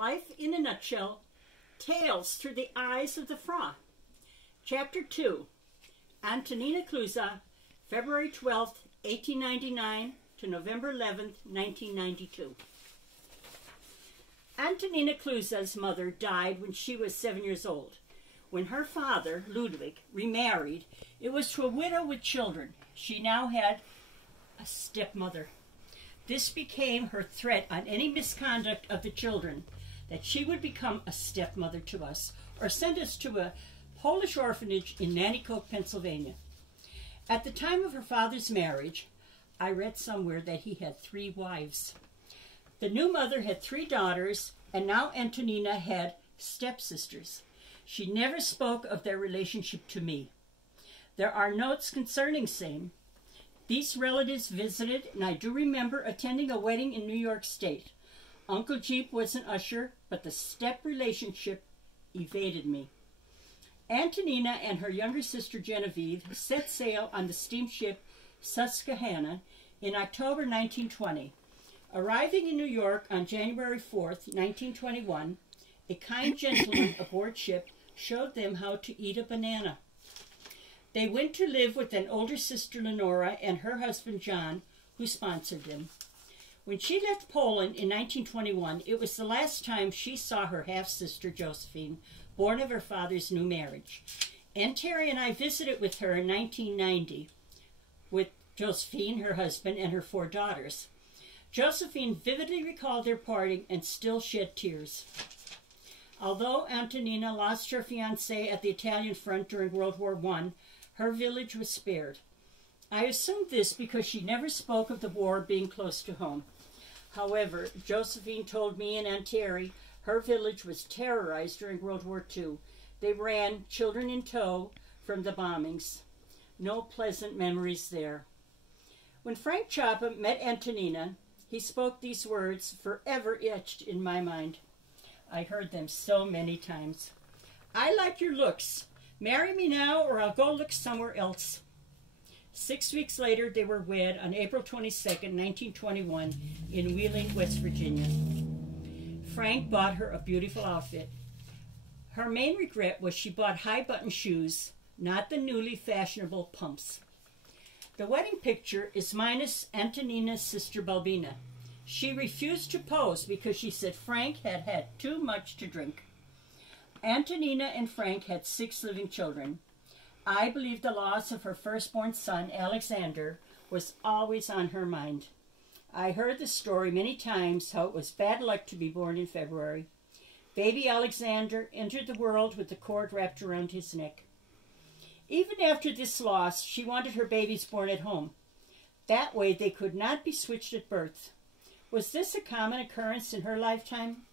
Life in a Nutshell, Tales Through the Eyes of the Fra. Chapter 2, Antonina Kluza, February 12th, 1899 to November 11th, 1992. Antonina Kluza's mother died when she was 7 years old. When her father, Ludwig, remarried, it was to a widow with children. She now had a stepmother. This became her threat on any misconduct of the children, that she would become a stepmother to us or send us to a Polish orphanage in Nanticoke, Pennsylvania. At the time of her father's marriage, I read somewhere that he had 3 wives. The new mother had 3 daughters, and now Antonina had stepsisters. She never spoke of their relationship to me. There are notes concerning same. These relatives visited, and I do remember attending a wedding in New York State. Uncle Jeep was an usher, but the step relationship evaded me. Antonina and her younger sister Genevieve set sail on the steamship Susquehanna in October 1920. Arriving in New York on January 4th, 1921, a kind gentleman aboard ship showed them how to eat a banana. They went to live with an older sister, Lenora, and her husband, John, who sponsored them. When she left Poland in 1921, it was the last time she saw her half-sister, Josephine, born of her father's new marriage. Aunt Terry and I visited with her in 1990 with Josephine, her husband, and her 4 daughters. Josephine vividly recalled their parting and still shed tears. Although Antonina lost her fiancé at the Italian front during World War I, her village was spared. I assumed this because she never spoke of the war being close to home. However, Josephine told me and Aunt Terry her village was terrorized during World War II. They ran, children in tow, from the bombings. No pleasant memories there. When Frank Chapa met Antonina, he spoke these words forever etched in my mind. I heard them so many times. "I like your looks. Marry me now or I'll go look somewhere else." 6 weeks later, they were wed on April 22nd, 1921, in Wheeling, West Virginia. Frank bought her a beautiful outfit. Her main regret was she bought high-button shoes, not the newly fashionable pumps. The wedding picture is minus Antonina's sister Balbina. She refused to pose because she said Frank had had too much to drink. Antonina and Frank had 6 living children. I believe the loss of her firstborn son, Alexander, was always on her mind. I heard the story many times, how it was bad luck to be born in February. Baby Alexander entered the world with the cord wrapped around his neck. Even after this loss, she wanted her babies born at home. That way they could not be switched at birth. Was this a common occurrence in her lifetime?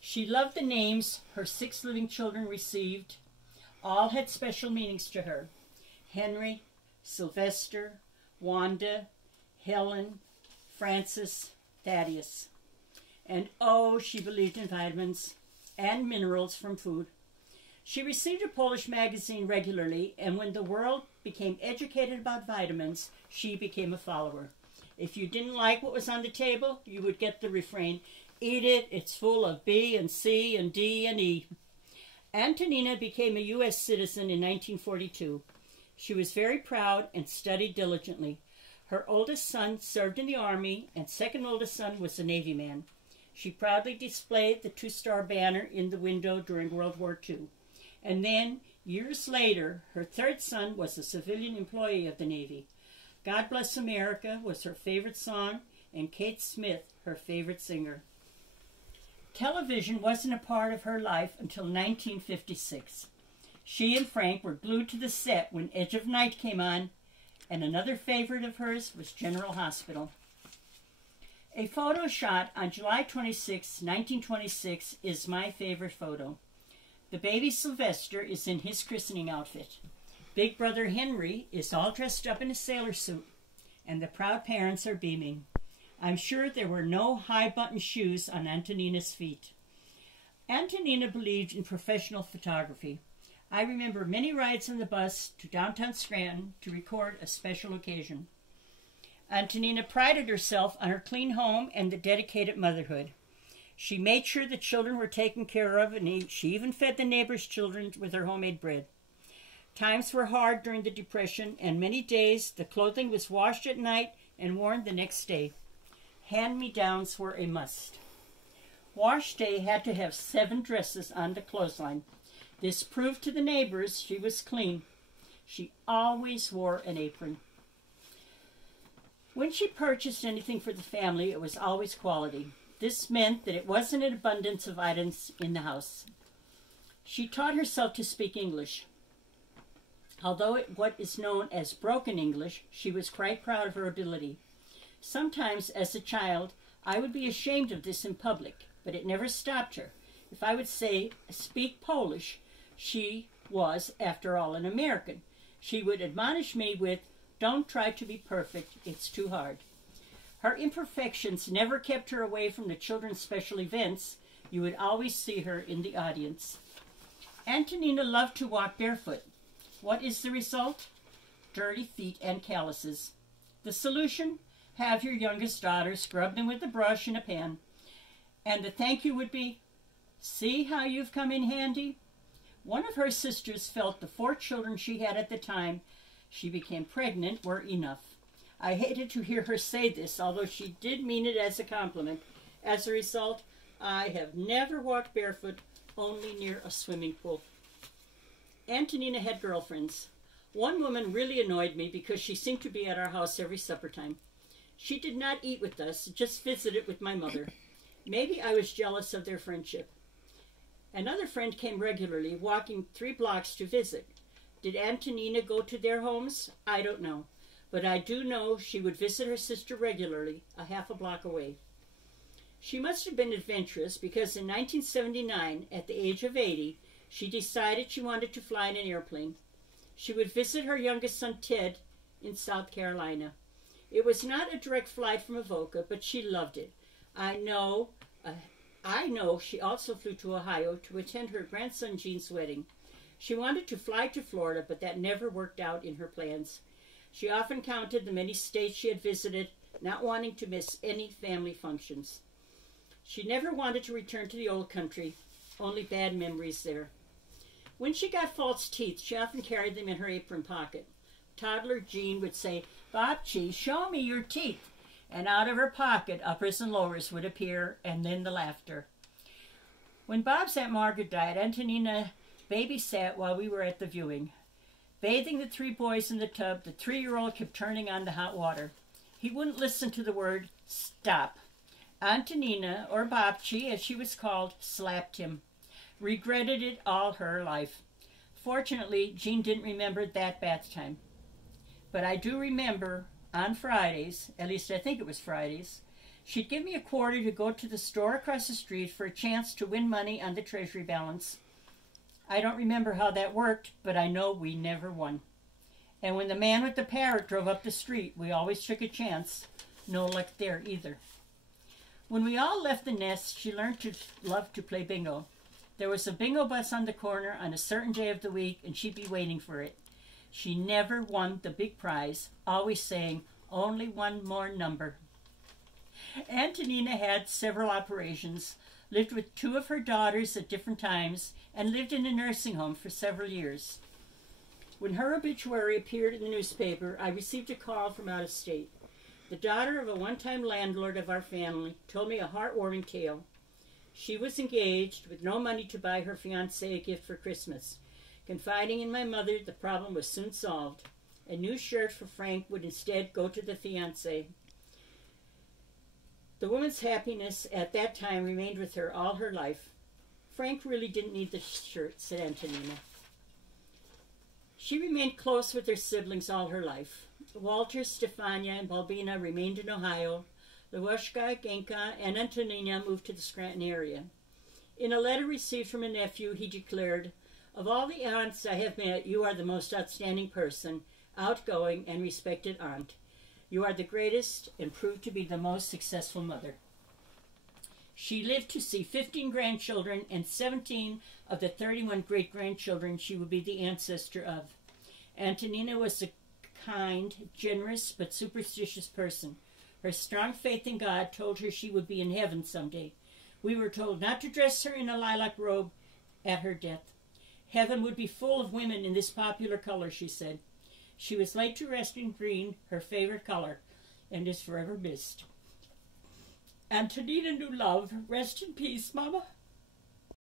She loved the names her 6 living children received. All had special meanings to her. Henry, Sylvester, Wanda, Helen, Francis, Thaddeus. And oh, she believed in vitamins and minerals from food. She received a Polish magazine regularly, and when the world became educated about vitamins, she became a follower. If you didn't like what was on the table, you would get the refrain, "Eat it, it's full of B and C and D and E." Antonina became a U.S. citizen in 1942. She was very proud and studied diligently. Her oldest son served in the Army, and second oldest son was a Navy man. She proudly displayed the 2-star banner in the window during World War II. And then, years later, her 3rd son was a civilian employee of the Navy. "God Bless America" was her favorite song, and Kate Smith her favorite singer. Television wasn't a part of her life until 1956. She and Frank were glued to the set when Edge of Night came on, and another favorite of hers was General Hospital. A photo shot on July 26, 1926 is my favorite photo. The baby Sylvester is in his christening outfit. Big brother Henry is all dressed up in a sailor suit, and the proud parents are beaming. I'm sure there were no high-button shoes on Antonina's feet. Antonina believed in professional photography. I remember many rides on the bus to downtown Scranton to record a special occasion. Antonina prided herself on her clean home and the dedicated motherhood. She made sure the children were taken care of, and she even fed the neighbors' children with her homemade bread. Times were hard during the Depression, and many days the clothing was washed at night and worn the next day. Hand-me-downs were a must. Wash day had to have 7 dresses on the clothesline. This proved to the neighbors she was clean. She always wore an apron. When she purchased anything for the family, it was always quality. This meant that it wasn't an abundance of items in the house. She taught herself to speak English. Although what is known as broken English, she was quite proud of her ability. Sometimes, as a child, I would be ashamed of this in public, but it never stopped her. If I would say, speak Polish, she was, after all, an American. She would admonish me with, don't try to be perfect, it's too hard. Her imperfections never kept her away from the children's special events. You would always see her in the audience. Antonina loved to walk barefoot. What is the result? Dirty feet and calluses. The solution? Have your youngest daughter scrub them with a brush and a pan. And the thank you would be, see how you've come in handy? One of her sisters felt the 4 children she had at the time she became pregnant were enough. I hated to hear her say this, although she did mean it as a compliment. As a result, I have never walked barefoot, only near a swimming pool. Antonina had girlfriends. One woman really annoyed me because she seemed to be at our house every supper time. She did not eat with us, just visited with my mother. Maybe I was jealous of their friendship. Another friend came regularly, walking 3 blocks to visit. Did Antonina go to their homes? I don't know. But I do know she would visit her sister regularly, a half a block away. She must have been adventurous because in 1979, at the age of 80, she decided she wanted to fly in an airplane. She would visit her youngest son, Ted, in South Carolina. It was not a direct flight from Avoca, but she loved it. I know she also flew to Ohio to attend her grandson Gene's wedding. She wanted to fly to Florida, but that never worked out in her plans. She often counted the many states she had visited, not wanting to miss any family functions. She never wanted to return to the old country, only bad memories there. When she got false teeth, she often carried them in her apron pocket. Toddler Gene would say, "Bobchi, show me your teeth." And out of her pocket, uppers and lowers would appear, and then the laughter. When Bob's Aunt Margaret died, Antonina babysat while we were at the viewing. Bathing the 3 boys in the tub, the 3-year-old kept turning on the hot water. He wouldn't listen to the word stop. Antonina, or Bobchi as she was called, slapped him. Regretted it all her life. Fortunately, Jean didn't remember that bath time. But I do remember on Fridays, at least I think it was Fridays, she'd give me a quarter to go to the store across the street for a chance to win money on the treasury balance. I don't remember how that worked, but I know we never won. And when the man with the parrot drove up the street, we always took a chance. No luck there either. When we all left the nest, she learned to love to play bingo. There was a bingo bus on the corner on a certain day of the week, and she'd be waiting for it. She never won the big prize, always saying, only one more number. Antonina had several operations, lived with 2 of her daughters at different times, and lived in a nursing home for several years. When her obituary appeared in the newspaper, I received a call from out of state. The daughter of a one-time landlord of our family told me a heartwarming tale. She was engaged with no money to buy her fiancé a gift for Christmas. Confiding in my mother, the problem was soon solved. A new shirt for Frank would instead go to the fiancé. The woman's happiness at that time remained with her all her life. Frank really didn't need the shirt, said Antonina. She remained close with her siblings all her life. Walter, Stefania, and Balbina remained in Ohio. Lewushka, Genka, and Antonina moved to the Scranton area. In a letter received from a nephew, he declared, "Of all the aunts I have met, you are the most outstanding person, outgoing and respected aunt. You are the greatest and proved to be the most successful mother." She lived to see 15 grandchildren and 17 of the 31 great-grandchildren she would be the ancestor of. Antonina was a kind, generous, but superstitious person. Her strong faith in God told her she would be in heaven someday. We were told not to dress her in a lilac robe at her death. Heaven would be full of women in this popular color, she said. She was laid to rest in green, her favorite color, and is forever missed. Antonina knew love. Rest in peace, Mama.